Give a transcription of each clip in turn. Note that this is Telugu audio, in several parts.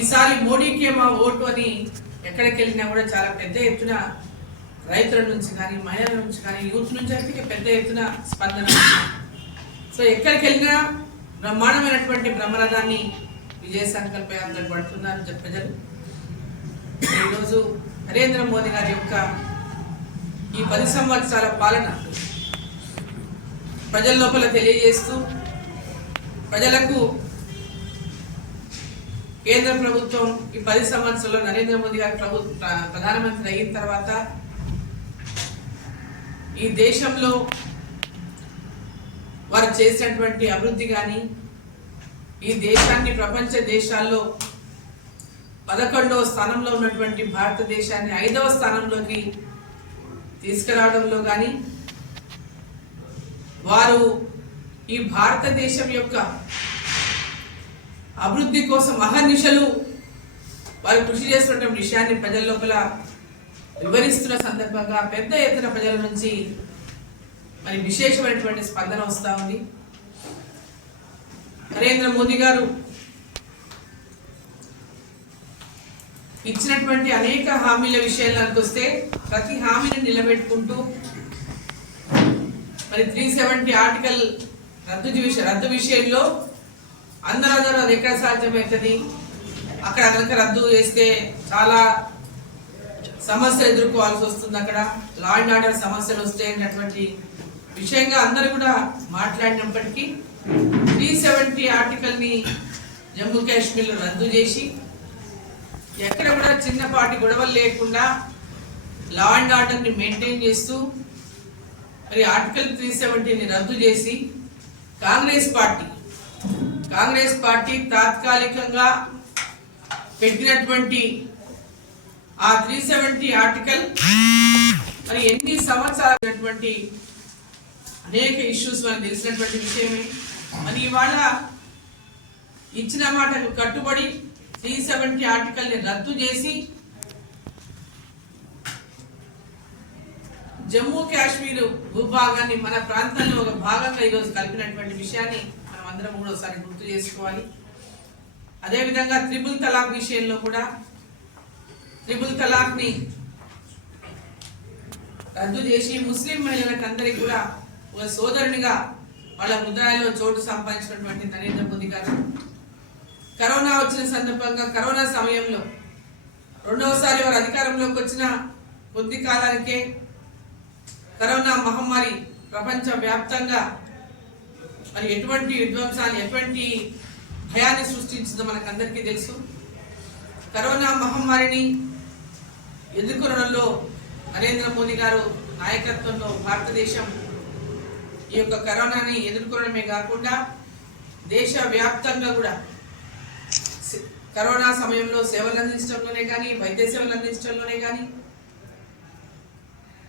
ఈసారి మోడీకే మా ఓటు అని ఎక్కడికి వెళ్ళినా కూడా చాలా పెద్ద ఎత్తున రైతుల నుంచి కానీ మహిళల నుంచి కానీ యూత్ నుంచి అయితే పెద్ద ఎత్తున స్పందన. సో ఎక్కడికి వెళ్ళినా బ్రహ్మాండమైనటువంటి బ్రహ్మరథాన్ని విజయ సంకల్ప యాత్ర పడుతున్నారు ప్రజలు. ఈరోజు నరేంద్ర మోదీ గారి యొక్క ఈ 10 సంవత్సరాల పాలన ప్రజల లోపల తెలియజేస్తూ ప్రజలకు కేంద్ర ప్రభుత్వం ఈ 10 సంవత్సరాల్లో నరేంద్ర మోదీ గారి ప్రధానమంత్రి అయిన తర్వాత ఈ దేశంలో వారు చేసినటువంటి అభివృద్ధి కానీ ఈ దేశాన్ని ప్రపంచ దేశాల్లో 11వ స్థానంలో ఉన్నటువంటి భారతదేశాన్ని 5వ స్థానంలోకి తీసుకురావడంలో కానీ వారు ఈ భారతదేశం యొక్క అభివృద్ధి కోసం అహర్నిశలు వారు కృషి చేస్తున్న విషయాన్ని ప్రజల లోపల వివరిస్తున్న సందర్భంగా పెద్ద ఎత్తున ప్రజల నుంచి మరి విశేషమైనటువంటి స్పందన వస్తూ ఉంది. నరేంద్ర మోదీ గారు ఇచ్చినటువంటి అనేక హామీల విషయాలకు వస్తే ప్రతి హామీని నిలబెట్టుకుంటూ మరి 370 ఆర్టికల్ రద్దు విషయంలో అందరూ అది ఎక్కడ సాధ్యమవుతుంది, అక్కడ కనుక రద్దు చేస్తే చాలా సమస్యలు ఎదుర్కోవాల్సి వస్తుంది, అక్కడ లా అండ్ ఆర్డర్ సమస్యలు వస్తాయి అన్నటువంటి విషయంగా అందరూ కూడా మాట్లాడినప్పటికీ 370 ఆర్టికల్ని జమ్మూ కాశ్మీర్లో రద్దు చేసి ఎక్కడ కూడా చిన్నపాటి గొడవలు లేకుండా లా అండ్ ఆర్డర్ని మెయింటైన్ చేస్తూ మరి ఆర్టికల్ 370ని రద్దు చేసి కాంగ్రెస్ పార్టీ తాత్కాలికంగా పెట్టినటువంటి ఆ 370 ఆర్టికల్ మరి ఎన్ని సంవత్సరాలు అనేక ఇష్యూస్ మనకు తెలిసినటువంటి విషయమే. మరి ఇవాళ ఇచ్చిన మాటకు కట్టుబడి 370 ఆర్టికల్ని రద్దు చేసి జమ్మూ కాశ్మీర్ భూభాగాన్ని మన ప్రాంతంలో ఒక భాగంగా ఈరోజు కలిపినటువంటి విషయాన్ని మనం అందరం కూడా ఒకసారి గుర్తు చేసుకోవాలి. అదేవిధంగా త్రిపుల్ తలాక్ విషయంలో కూడా త్రిపుల్ తలాక్ని రద్దు చేసి ముస్లిం మహిళలకు అందరికీ కూడా ఒక సోదరునిగా వాళ్ళ హృదయాల్లో చోటు సంపాదించినటువంటి నరేంద్ర మోదీ గారు కరోనా వచ్చిన సందర్భంగా కరోనా సమయంలో రెండవసారి వారు అధికారంలోకి వచ్చిన కొద్ది కాలానికే కరోనా మహమ్మారి ప్రపంచ వ్యాప్తంగా మరి ఎటువంటి విధ్వంసాన్ని ఎటువంటి భయాన్ని సృష్టించిందో మనకందరికీ తెలుసు. కరోనా మహమ్మారిని ఎదుర్కొనడంలో నరేంద్ర మోదీ గారు నాయకత్వంలో భారతదేశం ఈ యొక్క కరోనాని ఎదుర్కొనడమే కాకుండా దేశవ్యాప్తంగా కూడా కరోనా సమయంలో సేవలు అందించడంలోనే కానీ వైద్య సేవలు అందించడంలోనే కానీ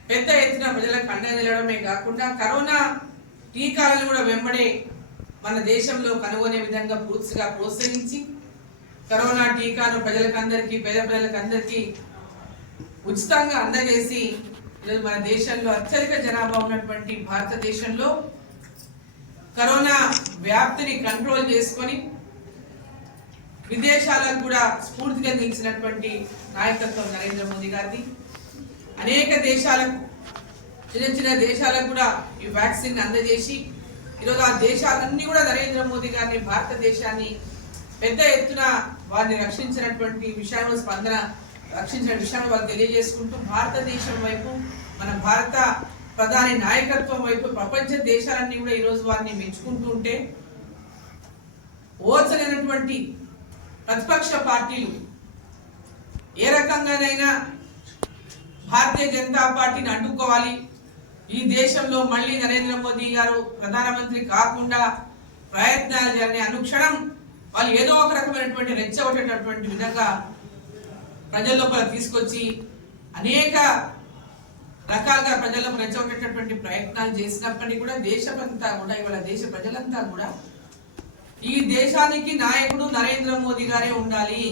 పెద్ద ఎత్తున ప్రజలకు అండగా నిలవడమే కాకుండా కరోనా టీకాలను కూడా వెంబడే మన దేశంలో కనుగొనే విధంగా పూర్తిగా ప్రోత్సహించి కరోనా టీకాను ప్రజలకందరికీ పేద ప్రజలకందరికీ ఉచితంగా అందజేసి ఈరోజు మన దేశంలో అత్యధిక జనాభా ఉన్నటువంటి భారతదేశంలో కరోనా వ్యాప్తిని కంట్రోల్ చేసుకొని విదేశాలకు కూడా స్ఫూర్తిగా నిలిచినటువంటి నాయకత్వం నరేంద్ర మోదీ గారిది. అనేక దేశాలకు చిన్న దేశాలకు కూడా ఈ వ్యాక్సిన్ అందజేసి ఈరోజు ఆ దేశాలన్నీ కూడా నరేంద్ర మోదీ గారిని భారతదేశాన్ని పెద్ద ఎత్తున వారిని రక్షించిన విషయాన్ని వాళ్ళు తెలియజేసుకుంటూ భారతదేశం వైపు మన భారత ప్రధాని నాయకత్వం వైపు ప్రపంచ దేశాలన్నీ కూడా ఈరోజు వారిని మెచ్చుకుంటూ ఉంటే ఓచలేనటువంటి ప్రతిపక్ష పార్టీలు ఏ రకంగానైనా భారతీయ జనతా పార్టీని అడ్డుకోవాలి, ఈ దేశంలో మళ్ళీ నరేంద్ర మోదీ గారు ప్రధానమంత్రి కాకుండా ప్రయత్నాలు చేయాలని అనుక్షణం వాళ్ళు ఏదో ఒక రకమైనటువంటి రెచ్చగొట్టేటటువంటి విధంగా ప్రజల లోపల తీసుకొచ్చి అనేక రకాలుగా ప్రజలకు రెచ్చగొట్టేటటువంటి ప్రయత్నాలు చేసినప్పటికీ కూడా దేశమంతా కూడా ఇవాళ దేశ ప్రజలంతా కూడా ఈ దేశానికి నాయకుడు నరేంద్ర మోదీ గారే ఉండాలి,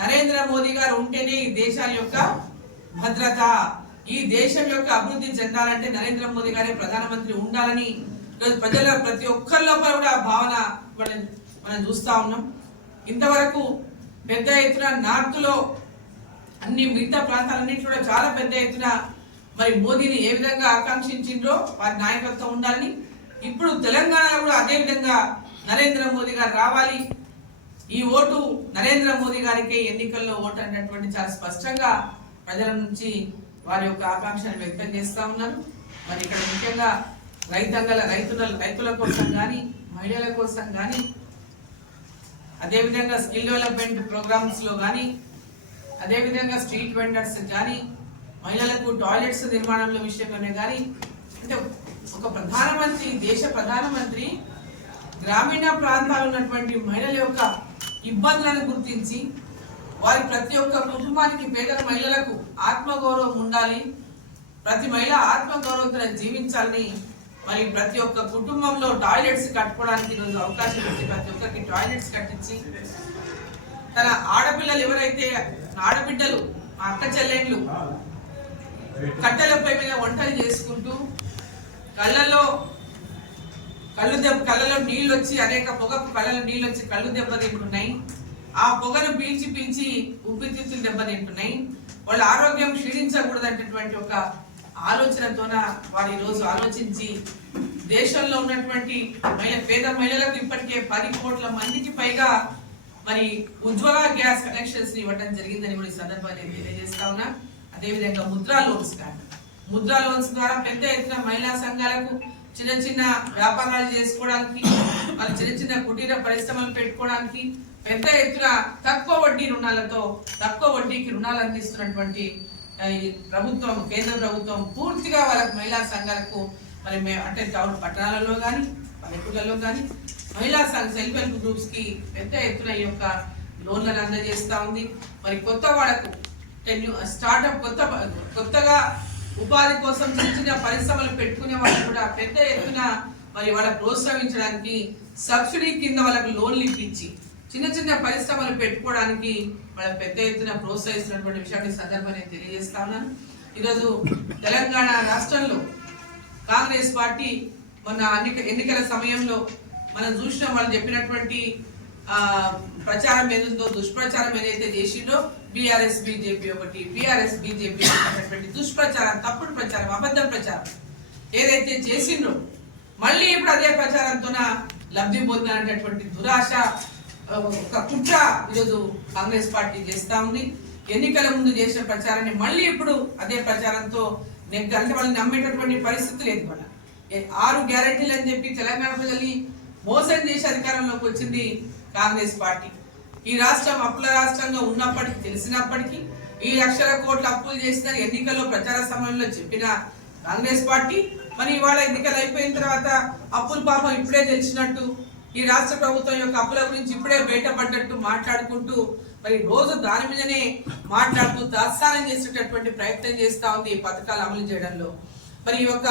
నరేంద్ర మోదీ గారు ఉంటేనే ఈ దేశాల యొక్క భద్రత, ఈ దేశం యొక్క అభివృద్ధి చెందాలంటే నరేంద్ర మోదీ గారే ప్రధానమంత్రి ఉండాలని ఈరోజు ప్రజల ప్రతి ఒక్కరి లోపల కూడా ఆ భావన మనం చూస్తా ఉన్నాం. ఇంతవరకు పెద్ద ఎత్తున నార్త్ లో అన్ని మిగతా ప్రాంతాలన్నింటి కూడా చాలా పెద్ద ఎత్తున మరి మోదీని ఏ విధంగా ఆకాంక్షించిండ్రో వారి నాయకత్వం ఉండాలని, ఇప్పుడు తెలంగాణలో కూడా అదే విధంగా నరేంద్ర మోదీ గారు రావాలి, ఈ ఓటు నరేంద్ర మోదీ గారికి ఎన్నికల్లో ఓటు అన్నటువంటి చాలా స్పష్టంగా ప్రజల నుంచి వారి యొక్క ఆకాంక్షను వ్యక్తం చేస్తా ఉన్నారు. మరి ఇక్కడ ముఖ్యంగా రైతుల కోసం కానీ, మహిళల కోసం కానీ, అదేవిధంగా స్కిల్ డెవలప్మెంట్ ప్రోగ్రామ్స్ లో కానీ, అదేవిధంగా స్ట్రీట్ వెండర్స్ కానీ, మహిళలకు టాయిలెట్స్ నిర్మాణంలో విషయంలోనే కానీ, అంటే ఒక దేశ ప్రధానమంత్రి గ్రామీణ ప్రాంతాలు ఉన్నటువంటి మహిళల యొక్క ఇబ్బందులను గుర్తించి వారి ప్రతి ఒక్క కుటుంబానికి, పేద మహిళలకు ఆత్మగౌరవం ఉండాలి, ప్రతి మహిళ ఆత్మగౌరవంతో జీవించాలని, మరి ప్రతి ఒక్క కుటుంబంలో టాయిలెట్స్ కట్టుకోవడానికి ఈరోజు అవకాశం ఇచ్చి ప్రతి ఒక్కరికి టాయిలెట్స్ కట్టించి తన ఆడపిల్లలు ఎవరైతే ఆడబిడ్డలు అక్క చెల్లెళ్ళు కట్టెలపై మీద వంటలు చేసుకుంటూ కళ్ళలో నీళ్ళు వచ్చి అనేక పొగకు కళ్ళలో నీళ్ళు వచ్చి కళ్ళు దెబ్బతింటున్నాయి, ఆ పొగను పీల్చి ఊపిరితిత్తులు దెబ్బతింటున్నాయి, వాళ్ళ ఆరోగ్యం క్షీణించకూడదనేటువంటి ఒక ఆలోచనతోన వారు ఈ రోజు ఆలోచించి దేశంలో ఉన్నటువంటి పేద మహిళలకు ఇప్పటికే 10 కోట్ల మందికి పైగా మరి ఉజ్వల గ్యాస్ కనెక్షన్స్ ఇవ్వడం జరిగిందని కూడా ఈ సందర్భంగా నేను తెలియజేస్తా ఉన్నా. అదేవిధంగా ముద్రా లోన్స్ ద్వారా పెద్ద ఎత్తున మహిళా సంఘాలకు చిన్న చిన్న వ్యాపారాలు చేసుకోవడానికి, వాళ్ళు చిన్న కుటీర పరిశ్రమలు పెట్టుకోవడానికి పెద్ద ఎత్తున తక్కువ వడ్డీకి రుణాలు అందిస్తున్నటువంటి ప్రభుత్వం, కేంద్ర ప్రభుత్వం పూర్తిగా వాళ్ళకు మహిళా సంఘాలకు మరి అంటే టౌన్ పట్టణాలలో కానీ పల్లెటూళ్ళలో కానీ మహిళా సెల్ఫ్ హెల్ప్ గ్రూప్స్ కి పెద్ద ఎత్తున ఈ యొక్క లోన్లను అందజేస్తా ఉంది. మరి కొత్త వాళ్ళకు స్టార్ట్అప్ కొత్తగా ఉపాధి కోసం చిన్న పరిశ్రమలు పెట్టుకునే వాళ్ళు కూడా పెద్ద ఎత్తున మరి వాళ్ళకు ప్రోత్సహించడానికి సబ్సిడీ కింద వాళ్ళకు లోన్లు ఇప్పించి చిన్న పరిశ్రమలు పెట్టుకోవడానికి వాళ్ళ పెద్ద ఎత్తున ప్రోత్సహిస్తున్నటువంటి విషయాన్ని సందర్భంగా నేను తెలియజేస్తా ఉన్నాను. ఈరోజు తెలంగాణ రాష్ట్రంలో కాంగ్రెస్ పార్టీ మొన్న ఎన్నికల సమయంలో మనం చూసిన వాళ్ళు చెప్పినటువంటి ప్రచారం ఏదో దుష్ప్రచారం ఏదైతే చేసిందో బీఆర్ఎస్ బీజేపీ దుష్ప్రచారం, తప్పుడు ప్రచారం, అబద్ధ ప్రచారం ఏదైతే చేసిండ్రో మళ్ళీ ఇప్పుడు అదే ప్రచారంతో లబ్ధి పొందాలనేటువంటి దురాశ ఒక కుట్ర ఈరోజు కాంగ్రెస్ పార్టీ చేస్తా ఉంది. ఎన్నికల ముందు చేసిన ప్రచారాన్ని మళ్ళీ ఇప్పుడు అదే ప్రచారంతో అంటే వాళ్ళు నమ్మేటటువంటి పరిస్థితి లేదు. మన 6 గ్యారెంటీలు అని చెప్పి తెలంగాణ ప్రజల్ని మోసం చేసి అధికారంలోకి వచ్చింది కాంగ్రెస్ పార్టీ. ఈ రాష్ట్రం అప్పుల రాష్ట్రంగా ఉన్నప్పటికీ తెలిసినప్పటికీ ఈ లక్షల కోట్ల అప్పులు చేసిన ఎన్నికల్లో ప్రచార సమయంలో చెప్పిన కాంగ్రెస్ పార్టీ మరి ఇవాళ ఎన్నికలు అయిపోయిన తర్వాత అప్పుల పాపం ఇప్పుడే తెలిసినట్టు, ఈ రాష్ట్ర ప్రభుత్వం యొక్క అప్పుల గురించి ఇప్పుడే బయటపడ్డట్టు మాట్లాడుకుంటూ మరి రోజు దాని మీదనే మాట్లాడుతూ తాత్సారం చేసేటటువంటి ప్రయత్నం చేస్తా ఉంది ఈ పథకాలు అమలు చేయడంలో. మరి ఈ యొక్క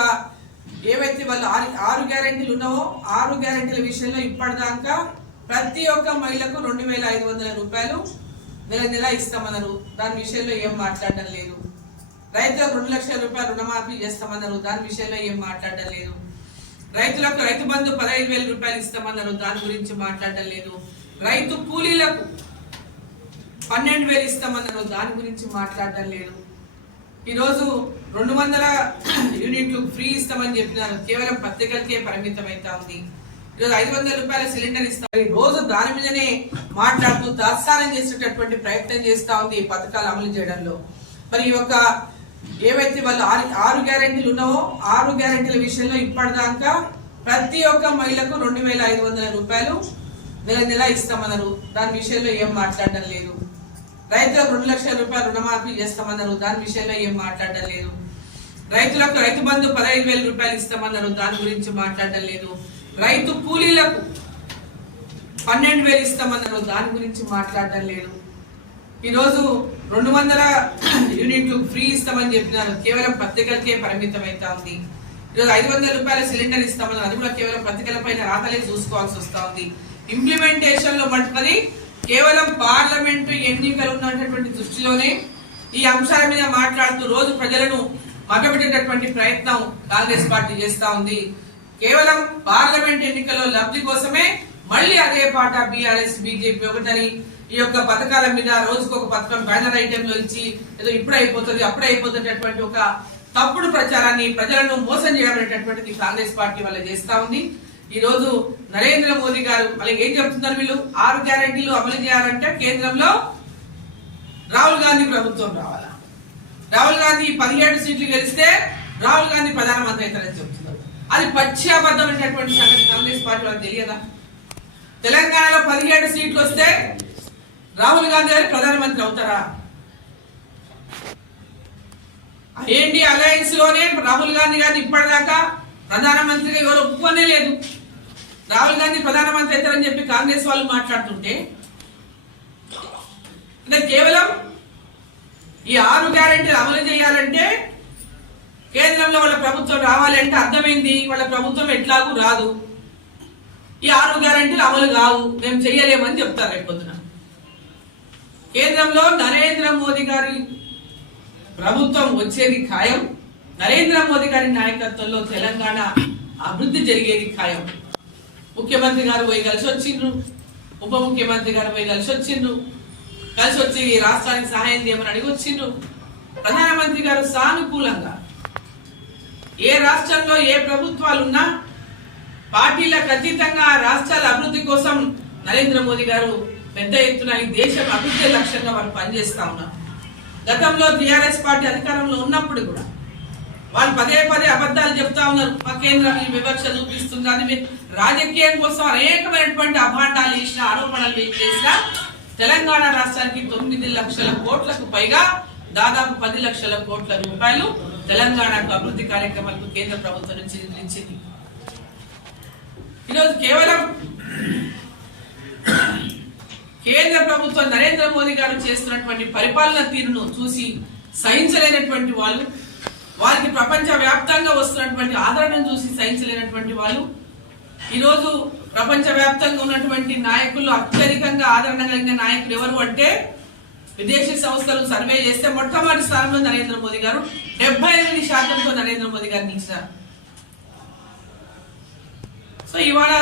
ఏవైతే వాళ్ళు 6 గ్యారెంటీలు ఉన్నావో 6 గ్యారెంటీల విషయంలో ఇప్పటిదాకా ప్రతి ఒక్క మహిళకు 2500 రూపాయలు నెల ఇస్తామన్నారు, దాని విషయంలో ఏం మాట్లాడడం లేదు. రైతులకు 2 లక్షల రూపాయలు రుణమాఫీ చేస్తామన్నారు, దాని విషయంలో ఏం మాట్లాడడం లేదు. రైతులకు రైతు బంధు 15,000 రూపాయలు ఇస్తామన్నారు, దాని గురించి మాట్లాడడం లేదు. రైతు కూలీలకు 12,000 ఇస్తామన్నారు, దాని గురించి మాట్లాడడం లేదు. ఈరోజు 200 యూనిట్లు ఫ్రీ ఇస్తామని చెప్పినారు, కేవలం పత్రికలకే పరిమితం అవుతా ఉంది. ఈరోజు 500 రూపాయల సిలిండర్ ఇస్తారు, రోజు దాని మీదనే మాట్లాడుతూ తాత్సారం చేసేటటువంటి ప్రయత్నం చేస్తా ఉంది ఈ పథకాలు అమలు చేయడంలో. మరి ఈ యొక్క ఏవైతే వాళ్ళు 6 గ్యారెంటీలు ఉన్నావో 6 గ్యారెంటీల విషయంలో ఇప్పటిదాకా ప్రతి ఒక్క మహిళకు 2500 రూపాయలు నెల ఇస్తామన్నారు, దాని విషయంలో ఏం మాట్లాడడం లేదు. రైతులకు 2 లక్షల రూపాయలు రుణమాఫీ చేస్తామన్నారు, దాని విషయంలో ఏం మాట్లాడడం లేదు. రైతులకు రైతు బంధు 15,000 రూపాయలు ఇస్తామన్నారు, దాని గురించి మాట్లాడడం లేదు. రైతు కూలీలకు 12,000 ఇస్తామన్నారు, దాని గురించి మాట్లాడడం లేదు. ఈరోజు 200 యూనిట్లు ఫ్రీ ఇస్తామని చెప్పినారు, కేవలం పత్రికలకే పరిమితం అవుతా ఉంది. ఈరోజు 500 రూపాయల సిలిండర్ ఇస్తామన్నారు, అది కూడా కేవలం పత్రికల పైన రాతలే చూసుకోవాల్సి వస్తా ఉంది. ఇంప్లిమెంటేషన్ లో మటుకది కేవలం పార్లమెంటు ఎన్నికలు ఉన్నటువంటి దృష్టిలోనే ఈ అంశాల మీద మాట్లాడుతూ రోజు ప్రజలను మభ్యపెట్టేటటువంటి ప్రయత్నం కాంగ్రెస్ పార్టీ చేస్తా ఉంది. కేవలం పార్లమెంట్ ఎన్నికల్లో లబ్ధి కోసమే మళ్ళీ అదే పాట బీఆర్ఎస్ బీజేపీ ఒకటని ఈ యొక్క పథకాల మీద రోజుకొక పథకం బ్యానర్ ఐటెంలో ఇచ్చి ఏదో ఇప్పుడు అయిపోతుంది అప్పుడే అయిపోతున్నటువంటి ఒక తప్పుడు ప్రచారాన్ని ప్రజలను మోసం చేయడం అనేటటువంటిది కాంగ్రెస్ పార్టీ వల్ల చేస్తా ఉంది. ఈ రోజు నరేంద్ర మోదీ గారు మళ్ళీ ఏం చెప్తున్నారు, వీళ్ళు 6 గ్యారెంటీలు అమలు చేయాలంటే కేంద్రంలో రాహుల్ గాంధీ ప్రభుత్వం రావాలా, రాహుల్ గాంధీ 17 సీట్లు గెలిస్తే రాహుల్ గాంధీ ప్రధానమంత్రి అవుతారని చెప్తున్నారు. అది పచ్చి అబద్ధమైనటువంటి సంగతి కాంగ్రెస్ పార్టీ వాళ్ళకి తెలియదా? తెలంగాణలో 17 సీట్లు వస్తే రాహుల్ గాంధీ గారు ప్రధానమంత్రి అవుతారా? ఏంటి అలయన్స్ లోనే రాహుల్ గాంధీ గారిని ఇప్పటిదాకా ప్రధానమంత్రిగా ఎవరు ఒప్పుకోనే లేదు. రాహుల్ గాంధీ ప్రధానమంత్రి అవుతారని చెప్పి కాంగ్రెస్ వాళ్ళు మాట్లాడుతుంటే అంటే కేవలం ఈ 6 గ్యారెంటీలు అమలు చేయాలంటే కేంద్రంలో వాళ్ళ ప్రభుత్వం రావాలంటే అర్థమైంది, వాళ్ళ ప్రభుత్వం ఎట్లాగూ రాదు, ఈ 6 గ్యారెంటీలు అమలు కావు, మేము చెయ్యలేమని చెప్తారు. రేపొద్దున కేంద్రంలో నరేంద్ర మోదీ గారి ప్రభుత్వం వచ్చేది ఖాయం, నరేంద్ర మోదీ గారి నాయకత్వంలో తెలంగాణ అభివృద్ధి జరిగేది ఖాయం. ముఖ్యమంత్రి గారు పోయి కలిసి వచ్చిండ్రు, ఉప ముఖ్యమంత్రి గారు పోయి కలిసి వచ్చిండ్రు, కలిసి వచ్చి రాష్ట్రానికి సహాయం చేయమని అడిగి వచ్చిండ్రు. ప్రధానమంత్రి గారు సానుకూలంగా ఏ రాష్ట్రంలో ఏ ప్రభుత్వాలున్నా పార్టీలకు అతీతంగా రాష్ట్రాల అభివృద్ధి కోసం నరేంద్ర మోదీ గారు పెద్ద ఎత్తున ఈ దేశం అభివృద్ధి లక్ష్యంగా వారు పనిచేస్తా ఉన్నారు. గతంలో టీఆర్ఎస్ పార్టీ అధికారంలో ఉన్నప్పుడు కూడా వాళ్ళు పదే పదే అబద్ధాలు చెప్తా ఉన్నారు, మా కేంద్రం ఈ వివక్ష చూపిస్తుంది, అది రాజకీయం కోసం అనేకమైనటువంటి అభాండాలు చేసిన ఆరోపణలు చేసిన తెలంగాణ రాష్ట్రానికి 9 లక్షల కోట్లకు పైగా దాదాపు 10 లక్షల కోట్ల రూపాయలు తెలంగాణకు అభివృద్ధి కార్యక్రమాలకు కేంద్ర ప్రభుత్వం నుంచి నిధులిచ్చింది. ఈరోజు కేవలం కేంద్ర ప్రభుత్వం నరేంద్ర మోదీ గారు చేస్తున్నటువంటి పరిపాలన తీరును చూసి సహించలేనటువంటి వాళ్ళు, వారికి ప్రపంచ వ్యాప్తంగా వస్తున్నటువంటి ఆదరణను చూసి సహించలేనటువంటి వాళ్ళు, ఈరోజు ప్రపంచ వ్యాప్తంగా ఉన్నటువంటి నాయకులు అత్యధికంగా ఆదరణ కలిగిన నాయకులు ఎవరు అంటే విదేశీ సంస్థలు సర్వే చేస్తే మొట్టమొదటి స్థానంలో నరేంద్ర మోదీ గారు 78% నరేంద్ర మోదీ గారిని ఇచ్చారు. సో ఇవాళ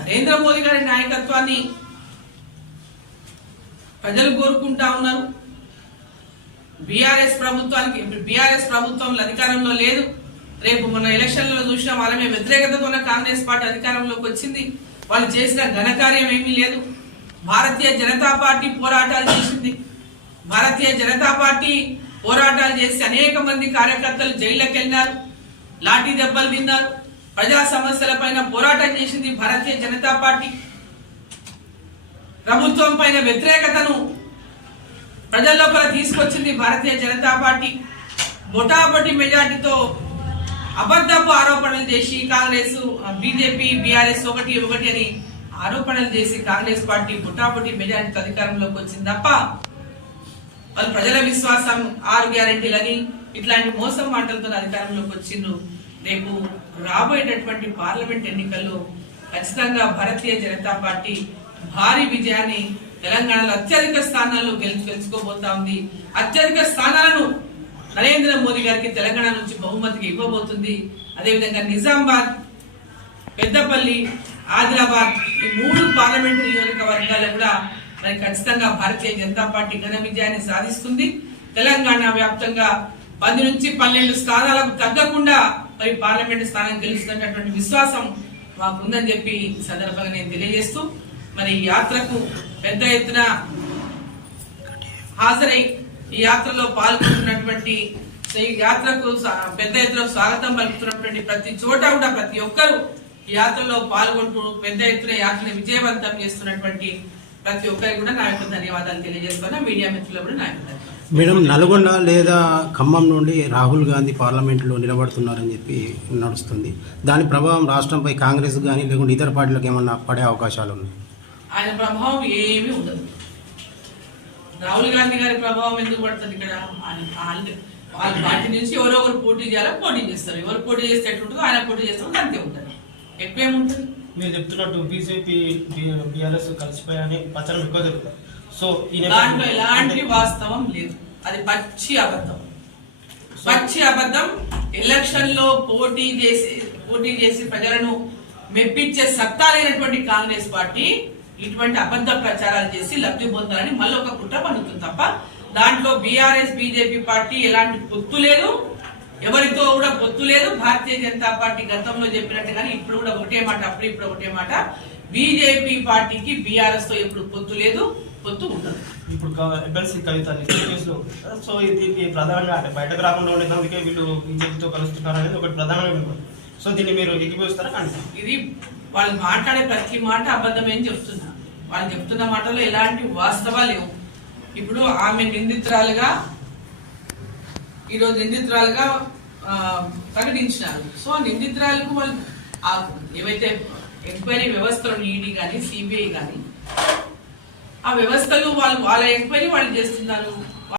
నరేంద్ర మోదీ గారి నాయకత్వాన్ని ప్రజలు కోరుకుంటా ఉన్నారు. బీఆర్ఎస్ ప్రభుత్వం అధికారంలో లేదు. రేపు మొన్న ఎలక్షన్లలో చూసిన వాళ్ళమే వ్యతిరేకతతో ఉన్న కాంగ్రెస్ పార్టీ అధికారంలోకి వచ్చింది. వాళ్ళు చేసిన ఘనకార్యం ఏమీ లేదు. భారతీయ జనతా పార్టీ పోరాటాలు చేసింది. భారతీయ జనతా పార్టీ పోరాటాలు చేసి అనేక మంది కార్యకర్తలు జైల్లోకి వెళ్ళినారు, లాఠీ దెబ్బలు తిన్నారు, ప్రజా సమస్యల పైన పోరాటం చేసింది భారతీయ జనతా పార్టీ. ప్రభుత్వం పైన వ్యతిరేకతను ప్రజల్లోపల తీసుకొచ్చింది భారతీయ జనతా పార్టీ. బొటాబొటి మెజార్టీతో అబద్ధపు ఆరోపణలు చేసి కాంగ్రెస్ బీజేపీ బీఆర్ఎస్ ఒకటి అని ఆరోపణలు చేసి కాంగ్రెస్ పార్టీ బొటాబొటి మెజార్టీతో అధికారంలోకి వచ్చింది తప్ప వాళ్ళు ప్రజల విశ్వాసం 6 గ్యారెంటీలని ఇట్లాంటి మోసం మాటలతో అధికారంలోకి వచ్చిండ్రు. రేపు రాబోయేటటువంటి పార్లమెంట్ ఎన్నికల్లో ఖచ్చితంగా భారతీయ జనతా పార్టీ భారీ విజయాన్ని తెలంగాణలో అత్యధిక స్థానాల్లో గెలుచుకోబోతా ఉంది. అత్యధిక స్థానాలను నరేంద్ర మోదీ గారికి తెలంగాణ నుంచి బహుమతిగా ఇవ్వబోతుంది. అదేవిధంగా నిజామాబాద్, పెద్దపల్లి, ఆదిలాబాద్ ఈ 3 పార్లమెంటు నియోజకవర్గాల్లో కూడా మరి ఖచ్చితంగా భారతీయ జనతా పార్టీ ఘన విజయాన్ని సాధిస్తుంది. తెలంగాణ వ్యాప్తంగా 10 నుంచి 12 స్థానాలకు తగ్గకుండా మరి పార్లమెంటు స్థానం గెలుస్తున్నటువంటి విశ్వాసం మాకుందని చెప్పి సందర్భంగా నేను తెలియజేస్తూ మరి యాత్రకు పెద్ద ఎత్తున హాజరై ఈ యాత్రలో పాల్గొంటున్నటువంటి ఈ యాత్రకు పెద్ద ఎత్తున స్వాగతం పలుకుతున్నటువంటి ప్రతి చోట కూడా ప్రతి ఒక్కరూ ఈ యాత్రలో పాల్గొంటూ పెద్ద ఎత్తున యాత్రను విజయవంతం చేస్తున్నటువంటి ప్రతి ఒక్కరికి కూడా నా యొక్క ధన్యవాదాలు తెలియజేస్తున్నా. మీడియా మిత్రులు కూడా నా యొక్క మేడం, నల్గొండ లేదా ఖమ్మం నుండి రాహుల్ గాంధీ పార్లమెంట్లో నిలబడుతున్నారని చెప్పి నడుస్తుంది. దాని ప్రభావం రాష్ట్రంపై కాంగ్రెస్ కానీ లేకుంటే ఇతర పార్టీలకు ఏమన్నా పడే అవకాశాలు ఉన్నాయి? ఆయన ప్రభావం ఏమీ ఉండదు. రాహుల్ గాంధీ గారి ప్రభావం ఎందుకు పడుతుంది? ఇక్కడ వాళ్ళ పార్టీ నుంచి ఎవరో ఒకరు పోటీ చేయాలో పోటీ చేస్తారు. ఎవరు పోటీ చేస్తే ఎట్లుంటుందో ఆయన పోటీ చేస్తారు, అంతే ఉంటుంది. ఎక్కువేముంటుంది? మీరు చెప్తున్నట్టు బీజేపీ బీఆర్ఎస్ కలిసిపోయాయని ప్రచారం ఎక్కువ జరుగుతుంది. సో దాంట్లో ఎలాంటి వాస్తవం లేదు. అది పచ్చి అబద్ధం. ఎలక్షన్ లో పోటీ చేసే పోటీ చేసి ప్రజలను మెప్పించే సత్తా లేనటువంటి కాంగ్రెస్ పార్టీ ఇటువంటి అబద్ధ ప్రచారాలు చేసి లబ్ధి పొందాలని మళ్ళీ ఒక కుట్ర పన్నుతుంది తప్ప దాంట్లో బీఆర్ఎస్ బీజేపీ పార్టీ ఎలాంటి పొత్తు లేదు, ఎవరితో కూడా పొత్తు లేదు. భారతీయ జనతా పార్టీ గతంలో చెప్పినట్టుగానే ఇప్పుడు కూడా ఒకటే మాట, అప్పుడు ఇప్పుడు ఒకటే మాట, బీజేపీ పార్టీకి బీఆర్ఎస్ తో ఎప్పుడు పొత్తు లేదు, పొత్తు ఉండదు. ఇప్పుడు ఎమ్మెల్సీ కవిత కేసులో సో దీనికి ప్రధానంగా అంటే బయటకు రాకుండా ఉండేందుకే వీళ్ళు బీజేపీతో కలుస్తున్నారు అనేది ఒకటి ప్రధానంగా. సో దీన్ని మీరు ఎగిపోస్తారా? కానీ ఇది వాళ్ళు మాట్లాడే ప్రతి మాట అబద్ధమేం చెప్తున్నా. వాళ్ళు చెప్తున్న మాటలో ఎలాంటి వాస్తవాలు లేవు. ఇప్పుడు ఆమె నిందితురాలుగా ఈరోజు నిందితురాలుగా ప్రకటించినారు. సో ఆ నిందితురాలకు వాళ్ళు ఏవైతే ఎంక్వైరీ వ్యవస్థలు ఈడీ కానీ సిబిఐ కానీ ఆ వ్యవస్థలు వాళ్ళ ఎంక్వైరీ వాళ్ళు చేస్తున్నారు.